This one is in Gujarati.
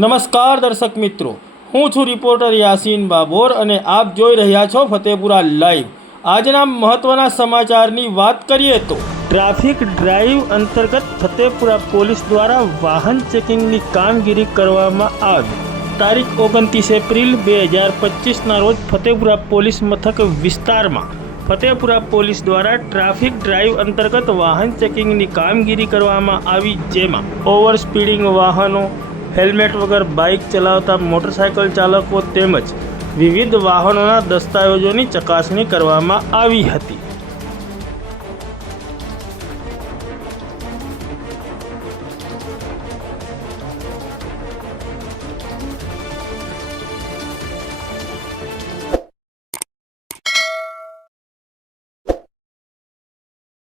નમસ્કાર દર્શક મિત્રો, હું છું રિપોર્ટર યાસીન બાબોર અને આપ જોઈ રહ્યા છો ફતેપુરા લાઈવ। આજના મહત્વના સમાચારની વાત કરીએ તો ટ્રાફિક ડ્રાઈવ અંતર્ગત ફતેપુરા પોલીસ દ્વારા વાહન ચેકિંગની કામગીરી કરવામાં આવી। તારીખ 29 એપ્રિલ 2025ના રોજ ફતેપુરા પોલીસ મથક વિસ્તારમાં ફતેપુરા પોલીસ દ્વારા ટ્રાફિક ડ્રાઈવ અંતર્ગત વાહન ચેકિંગની કામગીરી કરવામાં આવી, જેમાં ઓવર સ્પીડિંગ વાહનો, હેલ્મેટ વગર બાઇક ચલાવતા મોટરસાયકલ ચાલકો તેમજ વિવિધ વાહનોના દસ્તાવેજોની ચકાસણી કરવામાં આવી હતી।